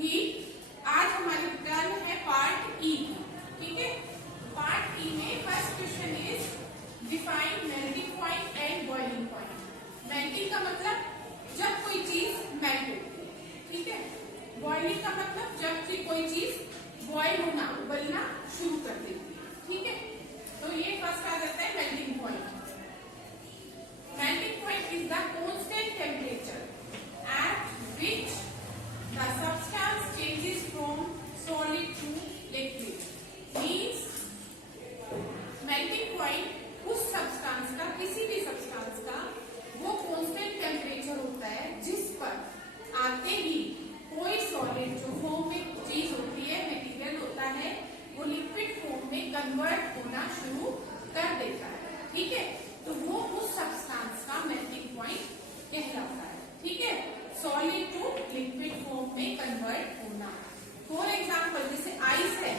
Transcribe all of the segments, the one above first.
Heat. आज हमारी turn है पार्ट ई, ठीक है। पार्ट ई में first question is define melting point and boiling point. Melting का मतलब जब कोई चीज मेल्ट होती है, ठीक है। बॉइलिंग का मतलब जब कोई चीज बॉइल होना, उबलना शुरू कर देती है, ठीक है। तो ये फर्स्ट आ जाता है melting point. Melting point is the constant temperature at which the substance changes from solid to liquid. Means melting point उस सब्सटेंस का, किसी भी सब्सटेंस का वो कांस्टेंट टेम्परेचर होता है जिस पर आते ही कोई सॉलिड जो फॉर्म में चीज होती है, मटेरियल होता है, वो लिक्विड फॉर्म में कन्वर्ट होना शुरू कर देता है, ठीक है। तो वो उस सब्सटेंस का मेल्टिंग पॉइंट कहलाता है, ठीक है। सॉलिड टू लिक्विड फॉर्म में कन्वर्ट होना। फॉर एग्जाम्पल जैसे आइस है,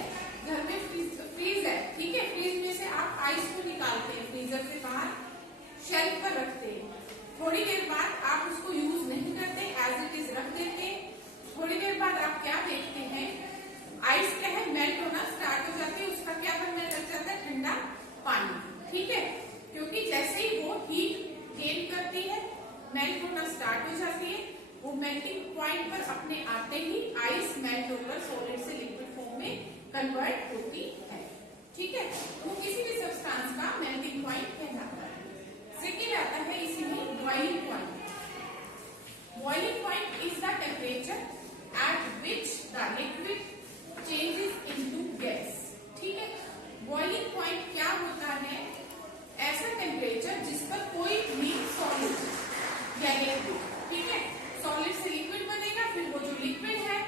घर में फ्रीज है, ठीक है। फ्रीज में से आप आइस को निकालते हैं, फ्रीजर से बाहर शेल्फ पर रखते हैं। थोड़ी देर बाद आप उसको यूज नहीं करते, एज इट इज रख देते हैं। थोड़ी देर बाद आप क्या देखते हैं, आइस क्या है, मेल्ट होना स्टार्ट हो जाती है। उसका क्या बनने लग जाता है, ठंडा पानी, ठीक है। क्योंकि जैसे ही वो हीट गेन करती है, मेल्ट होना स्टार्ट हो जाती है, वो मेल्टिंग पॉइंट पर अपने आते ही आइस मेल्ट होकर सॉलिड से लिक्विड फॉर्म में कन्वर्ट होती है, ठीक है। वो किसी भी सब्सटेंस का मेल्टिंग पॉइंट कहलाता है। सेकेंड आता है इसी में boiling point. Boiling point is the temperature at which the liquid changes into gas, ठीक है। बॉइलिंग पॉइंट क्या होता है, ऐसा टेम्परेचर जिस पर कोई भी सॉलिड या लिक्विड, ठीक है, सॉलिड से लिक्विड बनेगा, फिर वो जो लिक्विड है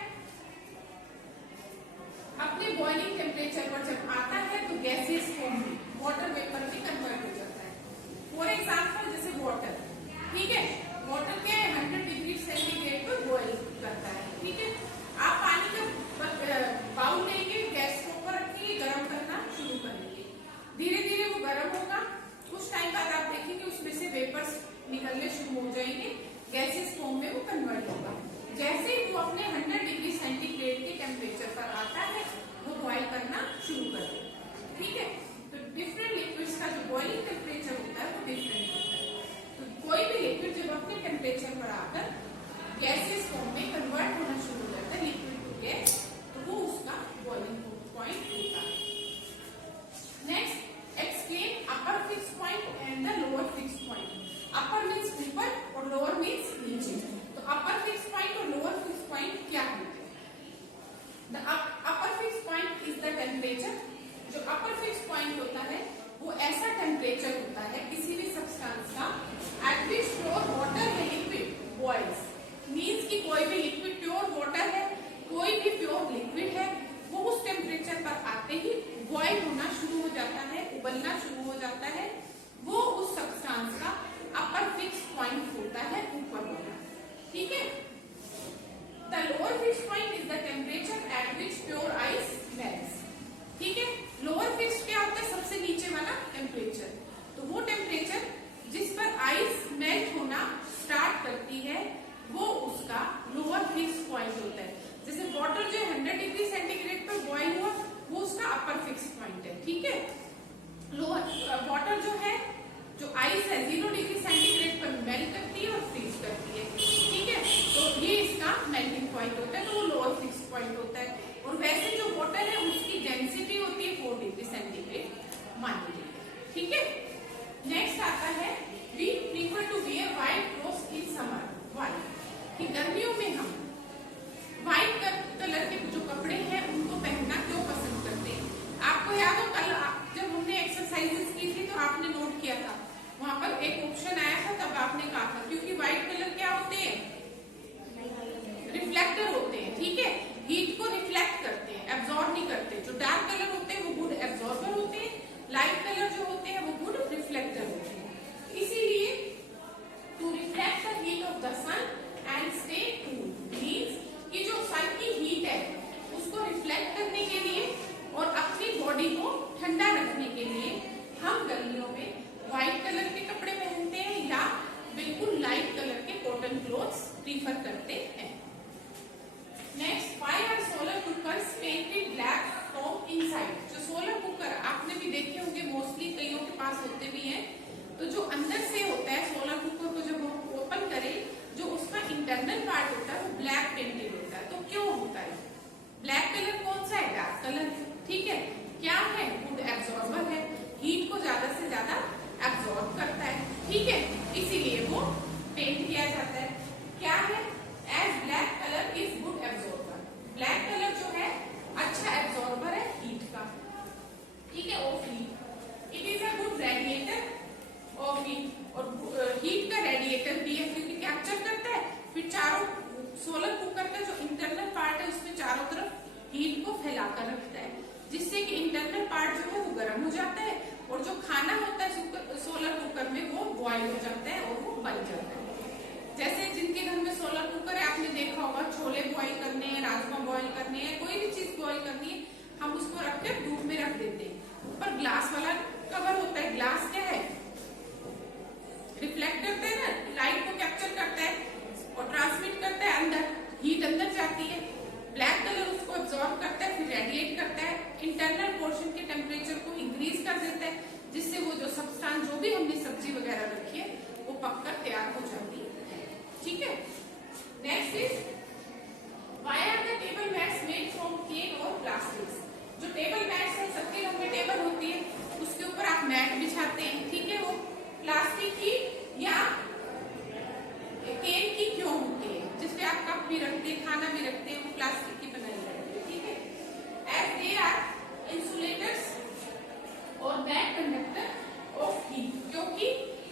अपने बॉइलिंग टेम्परेचर पर जब आता है तो गैसेस फॉर्म में, वाटर वेपर में कन्वर्ट हो जाता है। फॉर एग्जाम्पल जैसे वाटर, ठीक है। वाटर क्या है, 100 डिग्री सेंटीग्रेड पर बॉइल करता है, ठीक है। आप पानी का बाउल लेंगे, गैस को ऊपर रखेंगे, गर्म करना शुरू करेंगे। धीरे धीरे वो गर्म होगा, कुछ टाइम बाद आप देखेंगे उसमें से वेपर्स निकलने शुरू हो जाएंगे, गैसेस फॉर्म में वो कन्वर्ट होगा। जैसे ही वो अपने 100 डिग्री सेंटीग्रेड के टेम्परेचर पर आता है, वो बॉइल करना शुरू कर देगा, ठीक है। तो डिफरेंट लिक्विड्स का जो बॉइलिंग टेम्परेचर होता है वो डिफरेंट होता है। तो कोई भी लिक्विड जब अपने टेम्परेचर पर आकर गैसेस फॉर्म में कन्वर्ट होना शुरू हो जाता है, लिक्विड टू गैस, तो वो उसका बॉइलिंग पॉइंट होता है। Next explain upper fix point and the lower fix point. Upper means ऊपर और लोअर मीन्स नीचे। तो अपर फिक्स पॉइंट और लोअर फिक्स पॉइंट क्या होते हैं? The upper fix point is the temperature. जो अपर फिक्स पॉइंट होता है वो ऐसा टेम्परेचर होता है किसी भी सब्सटेंस का एट विच प्योर वाटर या लिक्विड बॉइल्स। मीन्स कि कोई भी लिक्विड प्योर वाटर है, कोई भी प्योर लिक्विड है, वो उस टेम्परेचर पर आते ही बॉइल होना शुरू हो जाता है, उबलना शुरू हो जाता है। वो उस सब्सटेंस का अपर फिक्स पॉइंट होता है, ऊपर वाला, ठीक है। The lower fix point is the temperature at which pure ice melts, ठीक है। लोअर फिक्स क्या होता है, सबसे नीचे वाला टेम्परेचर। तो वो टेम्परेचर जिस पर आइस मेल्ट होना स्टार्ट करती है, वो उसका लोअर फिक्स पॉइंट होता है। जैसे वाटर जो 100 डिग्री सेंटीग्रेड पर बॉइल हुआ, वो उसका अपर फिक्स पॉइंट है, ठीक है। लोअर वाटर जो है, जो आइस है, 0 डिग्री सेंटीग्रेड पर मेल्ट करती है और फ्रीज करती है, ठीक है। तो ये इसका मेल्टिंग पॉइंट होता है, तो वो लोअर फिक्स पॉइंट होता है। और वैसे जो वाटर है उसकी डेंसिटी होती है 4 डिग्री सेंटीग्रेड मान लीजिए, ठीक है। नेक्स्ट आता है we prefer to wear white clothes in summer. Why, कि गर्मियों में हम व्हाइट कलर के जो कपड़े हैं उनको पहनना क्यों पसंद करते हैं? आपको याद हो कल जब हमने एक्सरसाइजेस की थी तो आपने नोट किया था, वहां पर एक ऑप्शन आया था, तब आपने कहा था क्योंकि व्हाइट कलर क्या होते हैं, रिफ्लेक्टर होते हैं, ठीक है। हीट को रिफ्लेक्ट करते हैं, एब्जॉर्ब नहीं करते। जो डार्क कलर होते हैं वो गुड एब्जॉर्बर होते हैं, लाइट कलर जो होते हैं वो गुड रिफ्लेक्टर होते हैं। इसीलिए to reflect the heat of the sun and stay cool, means कि जो सन की हीट है उसको रिफ्लेक्ट करने के लिए और अपनी बॉडी को ठंडा रखने के लिए हम गर्मियों में व्हाइट कलर के कपड़े पहनते हैं या बिल्कुल लाइट कलर के कॉटन क्लोथ्स प्रीफर करते हैं। नेक्स्ट नहीं है। तो जो अंदर से होता है सोलर कुकर को जब हम ओपन करें, जो उसका इंटरनल पार्ट होता है वो ब्लैक पेंटेड होता है। तो क्यों होता है? ब्लैक कलर कौन सा है? डार्क कलर, ठीक है। क्या है? गुड एब्जॉर्बर है, हीट को ज्यादा से ज्यादा एब्जॉर्ब करता है, ठीक है, इसीलिए वो पेंट किया जाता है। क्या है? As black colour is good absorber, black colour जो है अच्छा एब्जॉर्बर है हीट का, ठीक है, of heat. It is a good radiator of heat, और हीट का रेडिएटर भी है क्योंकि कैप्चर करता है, फिर चारों सोलर कुकर का जो इंटरनल पार्ट है उसमें चारों तरफ हीट को फैलाकर रखता है, जिससे कि इंटरनल पार्ट जो है वो गर्म हो जाता है और जो खाना होता है सोलर कुकर में वो बॉईल हो जाता है और वो बन जाता है। जैसे जिनके घर में सोलर कुकर है आपने देखा होगा, छोले बॉईल करने हैं, राजमा बॉईल करने हैं, कोई भी चीज बॉईल करनी है, हम उसको रख के धूप में रख देते हैं। ऊपर ग्लास वाला कवर होता है, ग्लास क्या है? रिफ्लेक्ट करता है ना, लाइट को कैप्चर करता है और ट्रांसमिट करता है, अंदर हीट अंदर जाती है, ब्लैक कलर उसको एब्जॉर्ब करता है, फिर रेडिएट करता है, इंटरनल पोर्शन के टेम्परेचर को इंक्रीज कर देता है, जिससे वो जो सब्सटेंस जो भी हमने सब्जी वगैरह रखी है वो पककर तैयार हो जाती है, ठीक है। Next is why are the table mats made from cane और प्लास्टिक्स? जो टेबल मैट्स है, सबके घर में टेबल होती है, उसके ऊपर आप मैट बिछाते हैं, ठीक है, वो प्लास्टिक की या केन की क्यों होती है? जिसपे आप कप भी रखते हैं, खाना भी रखते हैं, वो प्लास्टिक की बनाई जाती है, ठीक है। एज दे आर इंसुलेटर्स और बैड कंडक्टर ऑफ हीट, क्योंकि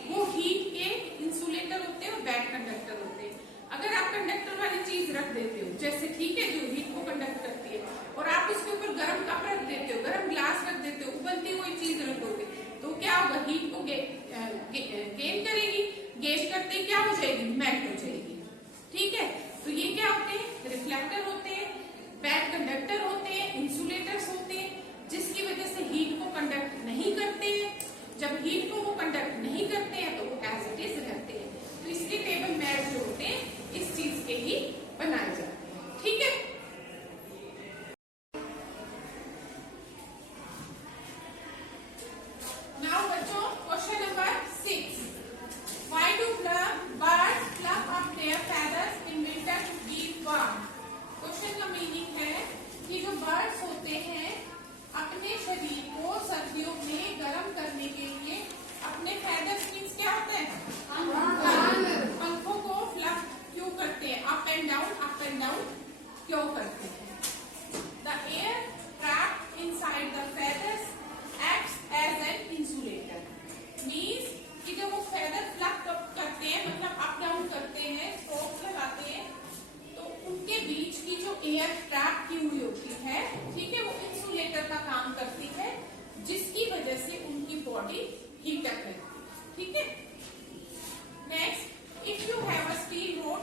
वो हीट के इंसुलेटर होते हैं और बैड कंडक्टर होते हैं। अगर आप कंडक्टर वाली चीज रख देते हो, जैसे ठीक है, जो हीट को कंडक्ट करती है, और आप उसके ऊपर गर्म कप रख देते हो, गर्म ग्लास रख देते हो, उबलती हुई चीज रख दोगे, तो क्या होगा? हीट को गेन करेगी, गेन करते क्या हो जाएगी? मेल्ट हो जाएगी, ठीक है। तो ये क्या होते हैं? रिफ्लेक्टर होते हैं, बैड कंडक्टर होते हैं, इंसुलेटर्स होते हैं, जिसकी वजह से हीट को कंडक्ट नहीं करते हैं। जब हीट को वो कंडक्ट नहीं करते हैं तो वो एज इट इज रहते हैं। तो इसलिए टेबल मैट जो होते हैं इस चीज के ही बनाए जाते हैं, ठीक है। नाउ बच्चों, question number 6, why do birds fluff up their feathers in winter to keep warm? Question का मीनिंग है कि जो बर्ड्स होते हैं अपने शरीर को सर्दियों में गर्म करने के लिए अपने फेदर्स मीन्स क्या होता है? पंखों को फ्लफ क्यों करते हैं? अप एंड डाउन क्यों करते हैं? The air trapped inside the feathers acts as an insulator, means कि जब वो फेदर फ्लफ करते हैं, मतलब अप डाउन करते हैं, स्ट्रोक्स लगाते हैं, तो उनके बीच की जो एयर ट्रैप की हुई होती है, ठीक है, वो इंसुलेटर का काम करती है, जिसकी वजह से उनकी बॉडी हीटअप है, ठीक है। Next, if you have a steel road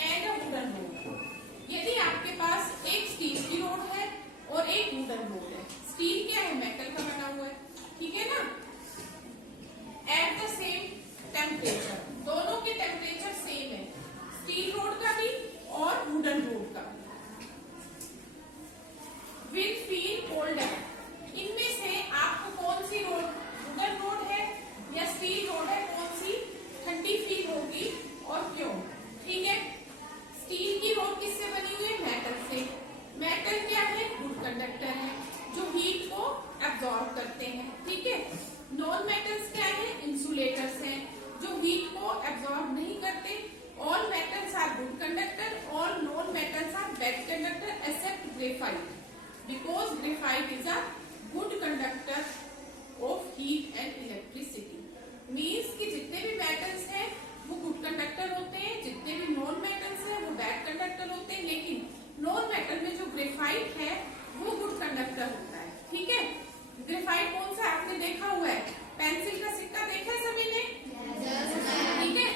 and a wooden road, यदि आपके पास एक स्टील की रोड है और एक वुडन रोड है, स्टील क्या है? मेटल का बना हुआ है, ठीक है ना। एट द सेम टेम्परेचर, दोनों के टेम्परेचर सेम है, स्टील रोड का भी और वुडन रोड का, विल फील कोल्डर। इनमें से आपको कौन सी रोड, वुडन रोड है या स्टील रोड है, कौन सी ठंडी फील होगी और क्यों? ठीक है, स्टील की रोड किससे बनी हुई है? मेटल से। मेटल क्या है? गुड कंडक्टर है, जो हीट को एब्जॉर्ब करते हैं, ठीक है। नॉन मेटल्स क्या है? इंसुलेटर्स हैं, जो हीट को एब्जॉर्ब नहीं करते। All metals are good conductor, all non metals are bad conductor except graphite, because graphite is a good conductor of heat and electricity. Means कि जितने भी मेटल्स हैं वो गुड कंडक्टर होते हैं, जितने भी नॉन मेटल्स हैं वो बैड कंडक्टर होते हैं, लेकिन नॉन मेटल में जो ग्रेफाइट है वो गुड कंडक्टर होता है, ठीक है। ग्रेफाइट कौन सा आपने देखा हुआ है? पेंसिल का सिक्का देखा है सभी ने? ठीक है,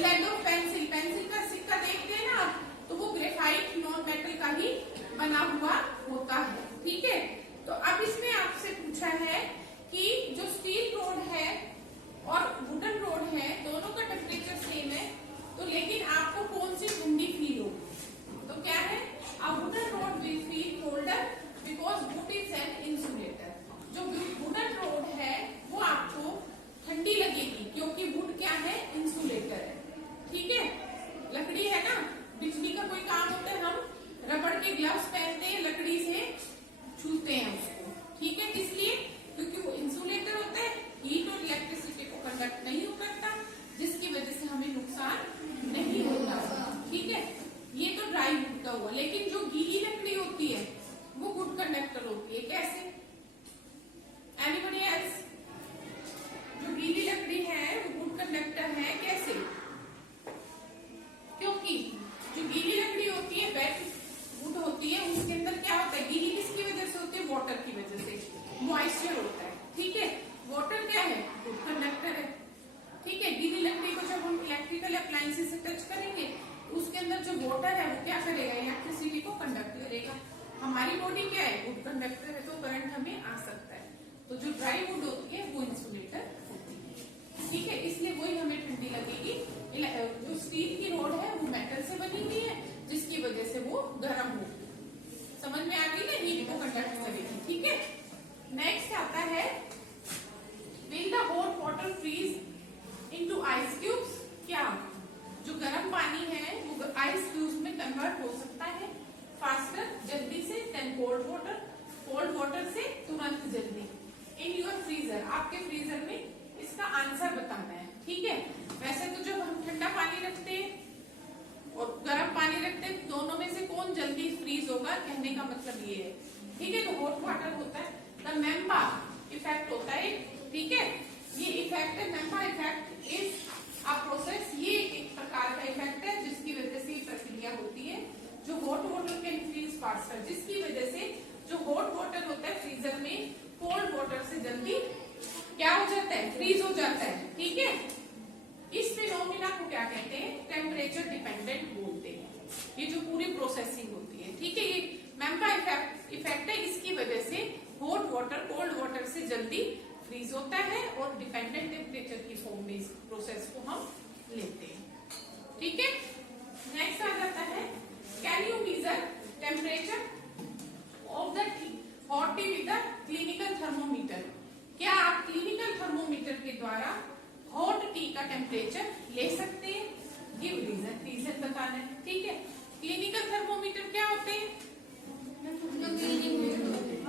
लेड ऑफ पेंसिल, पेंसिल का सिक्का देखते हैं ना आप, तो वो ग्रेफाइट नॉन मेटल का ही बना हुआ होता है, ठीक है। तो कंडक्ट नहीं करता, जिसकी वजह से हमें नुकसान नहीं होता। ठीक है, ये तो ड्राई वुड का हुआ। लेकिन जो गीली लकड़ी होती है वो गुड कंडक्टर होती है। कैसे? Anybody else? जो गीली लकड़ी है वो गुड कंडक्टर है। कैसे? क्योंकि जो गीली लकड़ी होती है, वेट वुड होती है, उसके अंदर क्या होता है? गीली किसकी वजह से होती है? वाटर की वजह से, मॉइस्चर होता है। ठीक है, वाटर क्या है? गुड कंडक्टर है। ठीक है, गीली लकड़ी को जब हम इलेक्ट्रिकल अप्लायंसेस से टच करेंगे, उसके अंदर जो वाटर है वो क्या करेगा? इलेक्ट्रिसिटी को कंडक्ट करेगा। हमारी बॉडी क्या है? गुड कंडक्टर है, तो करंट हमें आ सकता है। तो जो ड्राई वुड होती है वो इंसुलेटर होती है। ठीक है, इसलिए वही हमें ठंडी लगेगी। जो स्टील की रोड है वो मेटल से बनी हुई है, जिसकी वजह से वो गर्म होगी। समझ में आ गई ना? हीट को कंडक्ट करेगी। ठीक है, नेक्स्ट आता है, will the hot water freeze into ice cubes? क्या जो गर्म पानी है वो आइस क्यूब्स में कन्वर्ट हो सकता है फास्टर, जल्दी से, then cold water, cold water से तुरंत जल्दी। इन योर फ्रीजर, आपके फ्रीजर में इसका आंसर बताना है। ठीक है, वैसे तो जब हम ठंडा पानी रखते हैं और गर्म पानी रखते हैं, दोनों में से कौन जल्दी फ्रीज होगा, कहने का मतलब ये है। ठीक है, तो हॉट वाटर होता है, द मेम्बा इफेक्ट होता है। ठीक है, ये इफेक्ट है, mamba effect is a process, ये एक प्रकार का इफेक्ट है जिसकी वजह से प्रक्रिया होती है। जो hot water can freeze faster, जिसकी वजह से जो हॉट वाटर होता है फ्रीजर में कोल्ड वाटर से जल्दी क्या हो जाता है? फ्रीज हो जाता है। ठीक है, इस फिनोमिना को क्या कहते हैं? टेम्परेचर डिपेंडेंट बोलते हैं। ये जो पूरी प्रोसेसिंग होती है। ठीक है, ये मेम्बा इफेक्ट है, इसकी वजह से हॉट वाटर कोल्ड वाटर से जल्दी फ्रीज होता है और डिपेंडेंट टेम्परेचर की फॉर्म में इस प्रोसेस को हम लेते हैं। ठीक है, नेक्स्ट आ जाता है, can you measure temperature of the hot tea with the clinical thermometer? क्या आप क्लिनिकल थर्मोमीटर के द्वारा हॉट टी का टेम्परेचर ले सकते हैं? गिव रीजन, रीजन बताना है। ठीक है, क्लिनिकल थर्मोमीटर क्या होते हैं?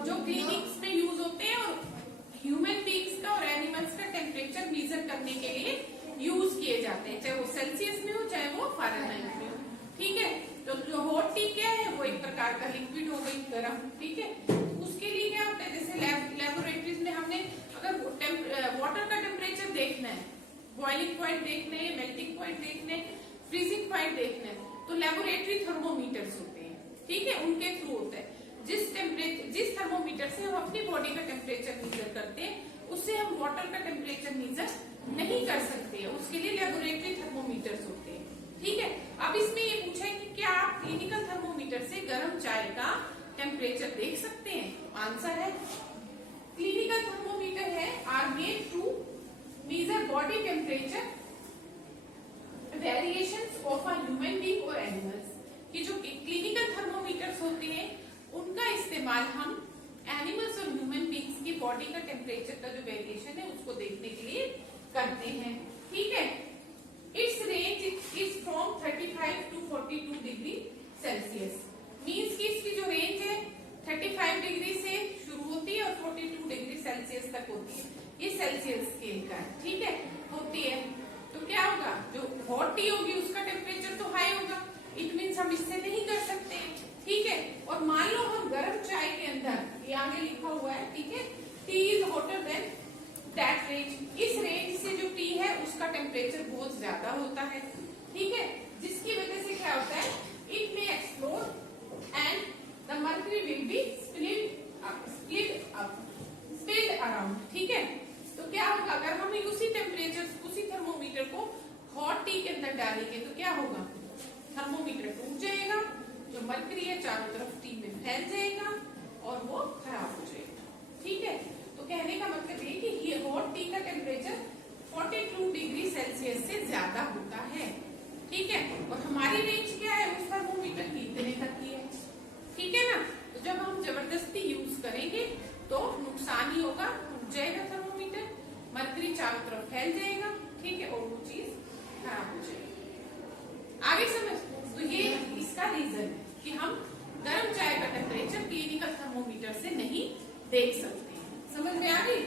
जो क्लिनिक्स में यूज होते हैं और ह्यूमन बींग्स का और एनिमल्स का टेम्परेचर मेजर करने के लिए यूज किए जाते हैं, चाहे वो सेल्सियस में हो चाहे वो फारेनहाइट में हो। ठीक है, तो जो हॉट टी क्या है? वो एक प्रकार का लिक्विड हो गई, गर्म। ठीक है, उसके लिए क्या होता है? जैसे लेबोरेटरीज में हमने अगर वाटर का टेम्परेचर देखना है, बॉइलिंग पॉइंट देखने हैं, मेल्टिंग पॉइंट देखने, फ्रीजिंग पॉइंट देखना है, तो लेबोरेटरी थर्मोमीटर्स होते हैं। ठीक है, उनके थ्रू होता है। जिस थर्मोमीटर से हम अपनी बॉडी का टेम्परेचर मेजर करते हैं, उससे हम वाटर का टेम्परेचर मेजर नहीं कर सकते। उसके लिए लेबोरेटरी थर्मोमीटर्स होते हैं। ठीक है, अब इसमें ये पूछा है कि क्या आप क्लिनिकल थर्मोमीटर से गर्म चाय का टेम्परेचर देख सकते हैं? आंसर है, क्लिनिकल थर्मोमीटर है are made to measure body temperature variations of a human being और एनिमल्स। कि जो क्लिनिकल थर्मोमीटर्स होते हैं उनका इस्तेमाल हम एनिमल्स और ह्यूमन बीइंग्स की बॉडी का टेम्परेचर का जो वेरिएशन है उसको देखने के लिए करते हैं। ठीक है, its range is from 35 to 42 degree Celsius. Means की इसकी जो रेंज है 35 डिग्री से शुरू होती है और 42 डिग्री सेल्सियस तक होती है। ये सेल्सियस स्केल का है। ठीक है, होती है। तो क्या होगा? जो हॉट टी होगी उसका टेम्परेचर तो हाई होगा, इट मीन्स हम इससे नहीं कर सकते। ठीक है, और मान लो हम गर्म चाय के अंदर, ये आगे लिखा हुआ है, ठीक है, T is hotter then that range. इस रेंज से जो टी है उसका टेम्परेचर बहुत ज्यादा होता है। ठीक है, जिसकी वजह से क्या होता है? इट में explode and the mercury will be split around. ठीक है, तो क्या होगा? अगर हम उसी टेम्परेचर, उसी थर्मोमीटर को हॉट टी के अंदर डालेंगे तो क्या होगा? थर्मोमीटर टूट जाएगा, जो मर्क्यूरी है चारों तरफ टी में फैल जाएगा और वो खराब हो जाएगा। ठीक है, तो कहने का मतलब ये कि ये हॉट टी का टेम्परेचर 42 डिग्री सेल्सियस से ज्यादा होता है। ठीक है, और हमारी रेंज क्या है उस थर्मोमीटर की? इतने तक की है। ठीक है ना, तो जब हम जबरदस्ती यूज करेंगे तो नुकसान ही होगा, टूट जाएगा थर्मोमीटर, मर्क्यूरी चारों तरफ फैल जाएगा। ठीक है, और वो चीज खराब हो जाएगी। आगे समझ? तो ये इसका रीजन है कि हम गर्म चाय का टेम्परेचर क्लिनिकल थर्मोमीटर से नहीं देख सकते। समझ में आ गई?